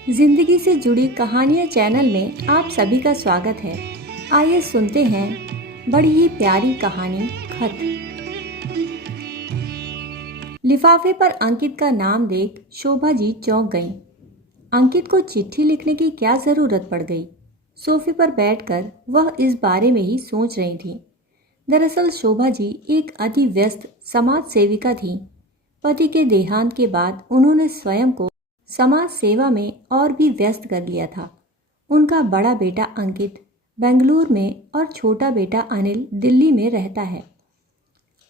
जिंदगी से जुड़ी कहानियाँ चैनल में आप सभी का स्वागत है। आइए सुनते हैं बड़ी ही प्यारी कहानी खत। लिफाफे पर अंकित का नाम देख शोभा जी चौंक गईं। अंकित को चिट्ठी लिखने की क्या जरूरत पड़ गई? सोफे पर बैठकर वह इस बारे में ही सोच रही थी। दरअसल शोभा जी एक अति व्यस्त समाज सेविका थीं। पति के देहांत के बाद उन्होंने स्वयं को समाज सेवा में और भी व्यस्त कर लिया था। उनका बड़ा बेटा अंकित बेंगलुरु में और छोटा बेटा अनिल दिल्ली में रहता है।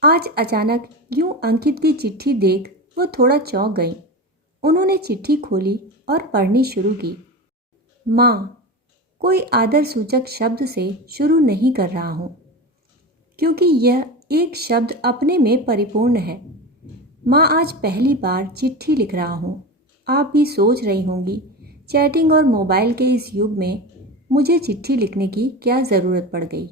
आज अचानक यूं अंकित की चिट्ठी देख वो थोड़ा चौंक गईं। उन्होंने चिट्ठी खोली और पढ़नी शुरू की। माँ, कोई आदर सूचक शब्द से शुरू नहीं कर रहा हूँ, क्योंकि यह एक शब्द अपने में परिपूर्ण है। माँ, आज पहली बार चिट्ठी लिख रहा हूँ। आप भी सोच रही होंगी, चैटिंग और मोबाइल के इस युग में मुझे चिट्ठी लिखने की क्या ज़रूरत पड़ गई।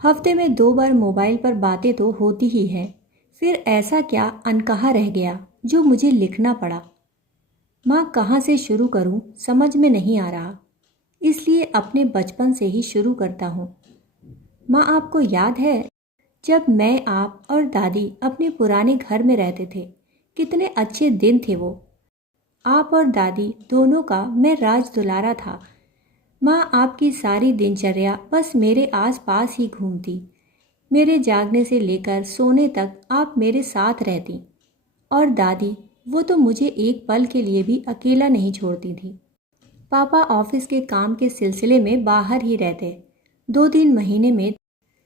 हफ्ते में 2 बार मोबाइल पर बातें तो होती ही हैं, फिर ऐसा क्या अनकहा रह गया जो मुझे लिखना पड़ा। माँ, कहाँ से शुरू करूँ समझ में नहीं आ रहा, इसलिए अपने बचपन से ही शुरू करता हूँ। माँ, आपको याद है जब मैं, आप और दादी अपने पुराने घर में रहते थे, कितने अच्छे दिन थे वो। आप और दादी दोनों का मैं राज दुलारा था। माँ, आपकी सारी दिनचर्या बस मेरे आसपास ही घूमती। मेरे जागने से लेकर सोने तक आप मेरे साथ रहती। और दादी, वो तो मुझे एक पल के लिए भी अकेला नहीं छोड़ती थी। पापा ऑफिस के काम के सिलसिले में बाहर ही रहते। 2-3 महीने में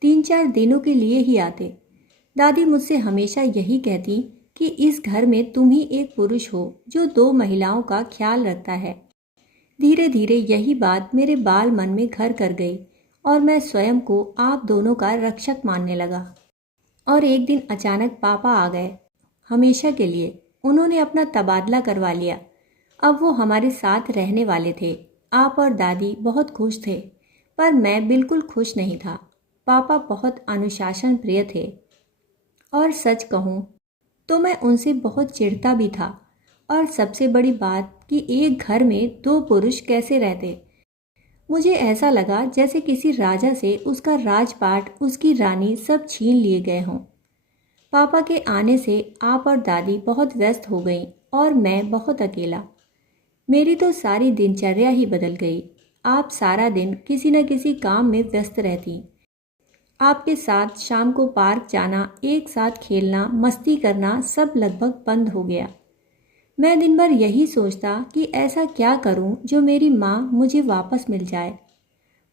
3-4 दिनों के लिए ही आते। दादी मुझसे हमेशा यही कहती कि इस घर में तुम ही एक पुरुष हो जो 2 महिलाओं का ख्याल रखता है। धीरे धीरे यही बात मेरे बाल मन में घर कर गई और मैं स्वयं को आप दोनों का रक्षक मानने लगा। और एक दिन अचानक पापा आ गए, हमेशा के लिए। उन्होंने अपना तबादला करवा लिया। अब वो हमारे साथ रहने वाले थे। आप और दादी बहुत खुश थे, पर मैं बिल्कुल खुश नहीं था। पापा बहुत अनुशासन प्रिय थे और सच कहूँ तो मैं उनसे बहुत चिढ़ता भी था। और सबसे बड़ी बात कि एक घर में 2 पुरुष कैसे रहते। मुझे ऐसा लगा जैसे किसी राजा से उसका राजपाट, उसकी रानी सब छीन लिए गए हों। पापा के आने से आप और दादी बहुत व्यस्त हो गईं और मैं बहुत अकेला। मेरी तो सारी दिनचर्या ही बदल गई। आप सारा दिन किसी न किसी काम में व्यस्त रहती। आपके साथ शाम को पार्क जाना, एक साथ खेलना, मस्ती करना सब लगभग बंद हो गया। मैं दिन भर यही सोचता कि ऐसा क्या करूं जो मेरी माँ मुझे वापस मिल जाए।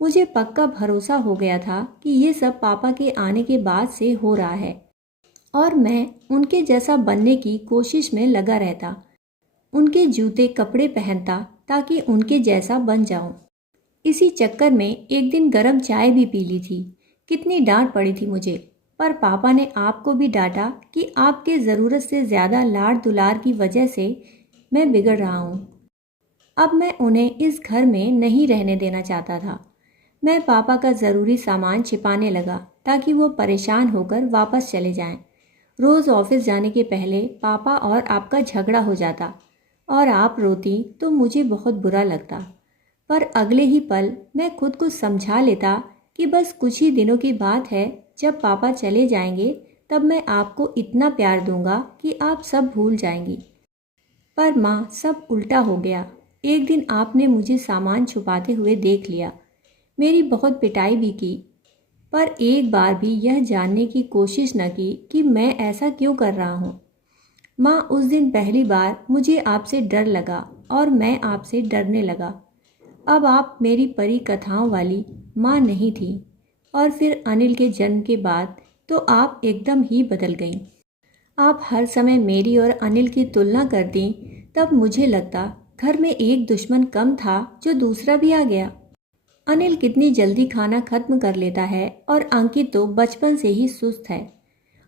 मुझे पक्का भरोसा हो गया था कि ये सब पापा के आने के बाद से हो रहा है और मैं उनके जैसा बनने की कोशिश में लगा रहता। उनके जूते कपड़े पहनता ताकि उनके जैसा बन जाऊं। इसी चक्कर में एक दिन गरम चाय भी पी ली थी। कितनी डांट पड़ी थी मुझे, पर पापा ने आपको भी डांटा कि आपके ज़रूरत से ज़्यादा लाड दुलार की वजह से मैं बिगड़ रहा हूँ। अब मैं उन्हें इस घर में नहीं रहने देना चाहता था। मैं पापा का ज़रूरी सामान छिपाने लगा ताकि वो परेशान होकर वापस चले जाएं। रोज़ ऑफिस जाने के पहले पापा और आपका झगड़ा हो जाता और आप रोती तो मुझे बहुत बुरा लगता। पर अगले ही पल मैं खुद को समझा लेता कि बस कुछ ही दिनों की बात है। जब पापा चले जाएंगे तब मैं आपको इतना प्यार दूंगा कि आप सब भूल जाएंगी। पर माँ, सब उल्टा हो गया। एक दिन आपने मुझे सामान छुपाते हुए देख लिया। मेरी बहुत पिटाई भी की, पर एक बार भी यह जानने की कोशिश न की कि मैं ऐसा क्यों कर रहा हूँ। माँ, उस दिन पहली बार मुझे आपसे डर लगा और मैं आपसे डरने लगा। अब आप मेरी परी कथाओं वाली माँ नहीं थी। और फिर अनिल के जन्म के बाद तो आप एकदम ही बदल गईं। आप हर समय मेरी और अनिल की तुलना करती। तब मुझे लगता घर में एक दुश्मन कम था जो दूसरा भी आ गया। अनिल कितनी जल्दी खाना खत्म कर लेता है और अंकित तो बचपन से ही सुस्त है।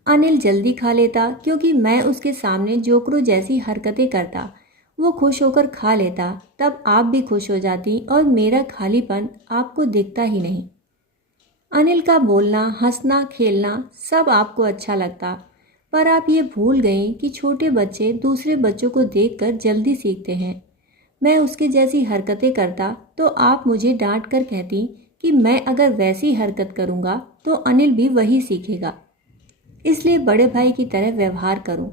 अनिल जल्दी खा लेता क्योंकि मैं उसके सामने जोकरों जैसी हरकतें करता। वो खुश होकर खा लेता, तब आप भी खुश हो जाती और मेरा खालीपन आपको दिखता ही नहीं। अनिल का बोलना, हंसना, खेलना सब आपको अच्छा लगता, पर आप ये भूल गईं कि छोटे बच्चे दूसरे बच्चों को देखकर जल्दी सीखते हैं। मैं उसके जैसी हरकतें करता तो आप मुझे डांट कर कहती कि मैं अगर वैसी हरकत करूँगा तो अनिल भी वही सीखेगा, इसलिए बड़े भाई की तरह व्यवहार करूँ।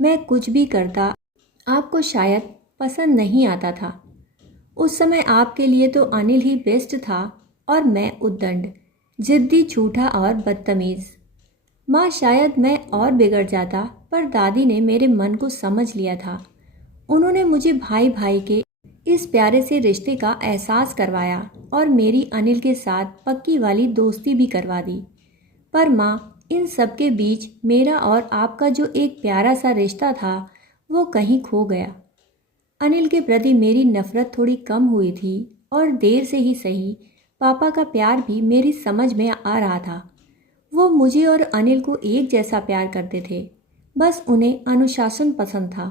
मैं कुछ भी करता आपको शायद पसंद नहीं आता था। उस समय आपके लिए तो अनिल ही बेस्ट था और मैं उद्दंड, जिद्दी, झूठा और बदतमीज़। माँ, शायद मैं और बिगड़ जाता, पर दादी ने मेरे मन को समझ लिया था। उन्होंने मुझे भाई भाई के इस प्यारे से रिश्ते का एहसास करवाया और मेरी अनिल के साथ पक्की वाली दोस्ती भी करवा दी। पर माँ, इन सब के बीच मेरा और आपका जो एक प्यारा सा रिश्ता था वो कहीं खो गया। अनिल के प्रति मेरी नफ़रत थोड़ी कम हुई थी और देर से ही सही पापा का प्यार भी मेरी समझ में आ रहा था। वो मुझे और अनिल को एक जैसा प्यार करते थे, बस उन्हें अनुशासन पसंद था,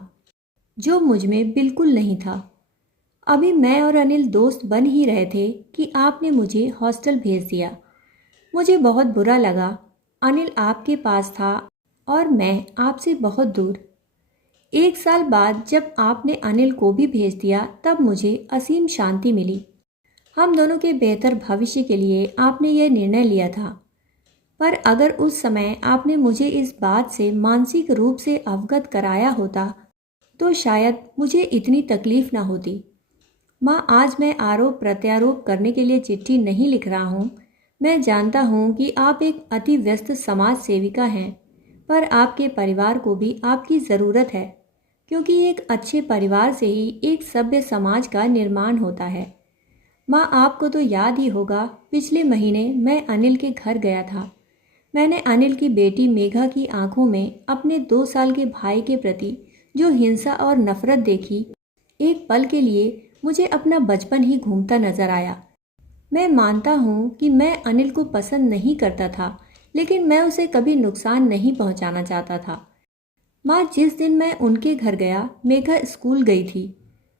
जो मुझ में बिल्कुल नहीं था। अभी मैं और अनिल दोस्त बन ही रहे थे कि आपने मुझे हॉस्टल भेज दिया। मुझे बहुत बुरा लगा। अनिल आपके पास था और मैं आपसे बहुत दूर। 1 साल बाद जब आपने अनिल को भी भेज दिया तब मुझे असीम शांति मिली। हम दोनों के बेहतर भविष्य के लिए आपने यह निर्णय लिया था। पर अगर उस समय आपने मुझे इस बात से मानसिक रूप से अवगत कराया होता तो शायद मुझे इतनी तकलीफ ना होती। माँ, आज मैं आरोप प्रत्यारोप करने के लिए चिट्ठी नहीं लिख रहा हूँ। मैं जानता हूँ कि आप एक अति व्यस्त समाज सेविका हैं, पर आपके परिवार को भी आपकी ज़रूरत है, क्योंकि एक अच्छे परिवार से ही एक सभ्य समाज का निर्माण होता है। माँ, आपको तो याद ही होगा, पिछले महीने मैं अनिल के घर गया था। मैंने अनिल की बेटी मेघा की आंखों में अपने 2 साल के भाई के प्रति जो हिंसा और नफरत देखी, एक पल के लिए मुझे अपना बचपन ही घूमता नजर आया। मैं मानता हूँ कि मैं अनिल को पसंद नहीं करता था, लेकिन मैं उसे कभी नुकसान नहीं पहुँचाना चाहता था। माँ, जिस दिन मैं उनके घर गया, मेघा स्कूल गई थी।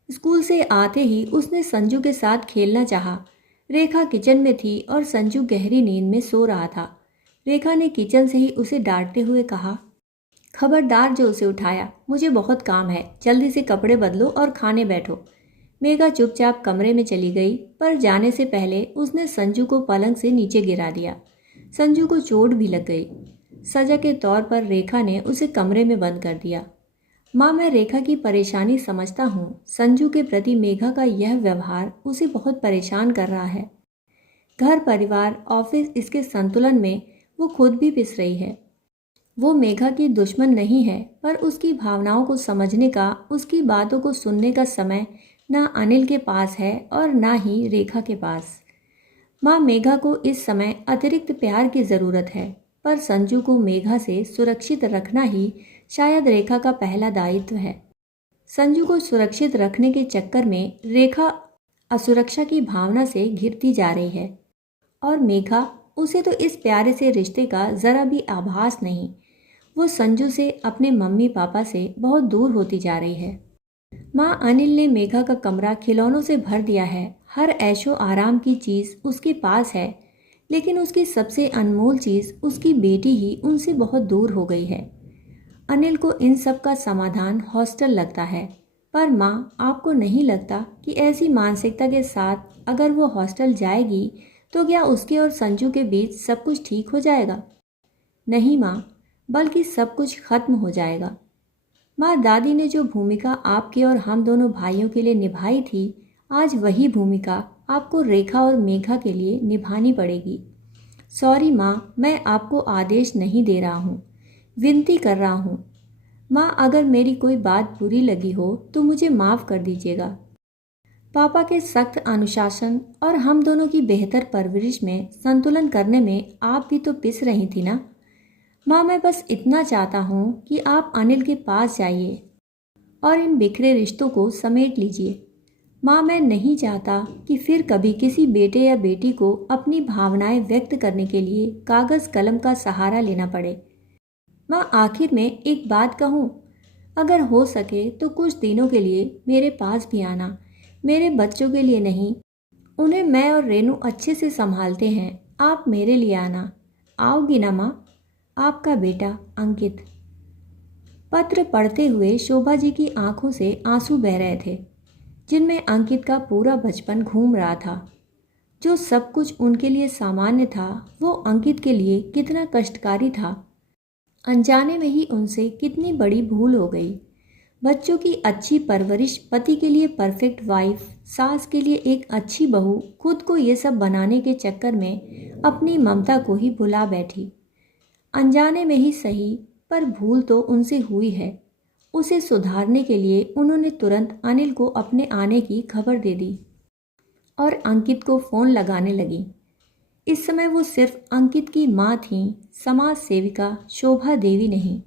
स्कूल से आते ही उसने संजू के साथ खेलना चाहा। रेखा किचन में थी और संजू गहरी नींद में सो रहा था। रेखा ने किचन से ही उसे डांटते हुए कहा, खबरदार जो उसे उठाया, मुझे बहुत काम है, जल्दी से कपड़े बदलो और खाने बैठो। मेघा चुपचाप कमरे में चली गई, पर जाने से पहले उसने संजू को पलंग से नीचे गिरा दिया। संजू को चोट भी लग गई। सजा के तौर पर रेखा ने उसे कमरे में बंद कर दिया। माँ, मैं रेखा की परेशानी समझता हूँ। संजू के प्रति मेघा का यह व्यवहार उसे बहुत परेशान कर रहा है। घर, परिवार, ऑफिस, इसके संतुलन में वो खुद भी पिस रही है। वो मेघा की दुश्मन नहीं है, पर उसकी भावनाओं को समझने का, उसकी बातों को सुनने का समय ना अनिल के पास है और ना ही रेखा के पास। माँ, मेघा को इस समय अतिरिक्त प्यार की ज़रूरत है, पर संजू को मेघा से सुरक्षित रखना ही शायद रेखा का पहला दायित्व है। संजू को सुरक्षित रखने के चक्कर में रेखा असुरक्षा की भावना से घिरती जा रही है, और मेघा, उसे तो इस प्यारे से रिश्ते का ज़रा भी आभास नहीं। वो संजू से, अपने मम्मी पापा से बहुत दूर होती जा रही है। माँ, अनिल ने मेघा का कमरा खिलौनों से भर दिया है। हर ऐशो आराम की चीज़ उसके पास है, लेकिन उसकी सबसे अनमोल चीज़, उसकी बेटी ही उनसे बहुत दूर हो गई है। अनिल को इन सब का समाधान हॉस्टल लगता है, पर माँ, आपको नहीं लगता कि ऐसी मानसिकता के साथ अगर वो हॉस्टल जाएगी तो क्या उसके और संजू के बीच सब कुछ ठीक हो जाएगा? नहीं माँ, बल्कि सब कुछ खत्म हो जाएगा। माँ, दादी ने जो भूमिका आपके और हम दोनों भाइयों के लिए निभाई थी, आज वही भूमिका आपको रेखा और मेघा के लिए निभानी पड़ेगी। सॉरी माँ, मैं आपको आदेश नहीं दे रहा हूँ, विनती कर रहा हूँ। माँ, अगर मेरी कोई बात बुरी लगी हो तो मुझे माफ़ कर दीजिएगा। पापा के सख्त अनुशासन और हम दोनों की बेहतर परवरिश में संतुलन करने में आप भी तो पिस रही थी ना। माँ, मैं बस इतना चाहता हूँ कि आप अनिल के पास जाइए और इन बिखरे रिश्तों को समेट लीजिए। माँ, मैं नहीं चाहता कि फिर कभी किसी बेटे या बेटी को अपनी भावनाएं व्यक्त करने के लिए कागज़ कलम का सहारा लेना पड़े। माँ, आखिर में एक बात कहूँ, अगर हो सके तो कुछ दिनों के लिए मेरे पास भी आना। मेरे बच्चों के लिए नहीं, उन्हें मैं और रेनू अच्छे से संभालते हैं। आप मेरे लिए आना। आओगी ना माँ? आपका बेटा अंकित। पत्र पढ़ते हुए शोभा जी की आंखों से आंसू बह रहे थे। जिनमें अंकित का पूरा बचपन घूम रहा था। जो सब कुछ उनके लिए सामान्य था वो अंकित के लिए कितना कष्टकारी था। अनजाने में ही उनसे कितनी बड़ी भूल हो गई। बच्चों की अच्छी परवरिश, पति के लिए परफेक्ट वाइफ, सास के लिए एक अच्छी बहू, खुद को ये सब बनाने के चक्कर में अपनी ममता को ही भुला बैठी। अनजाने में ही सही, पर भूल तो उनसे हुई है। उसे सुधारने के लिए उन्होंने तुरंत अनिल को अपने आने की खबर दे दी और अंकित को फ़ोन लगाने लगी। इस समय वो सिर्फ अंकित की माँ थीं, समाज सेविका शोभा देवी नहीं।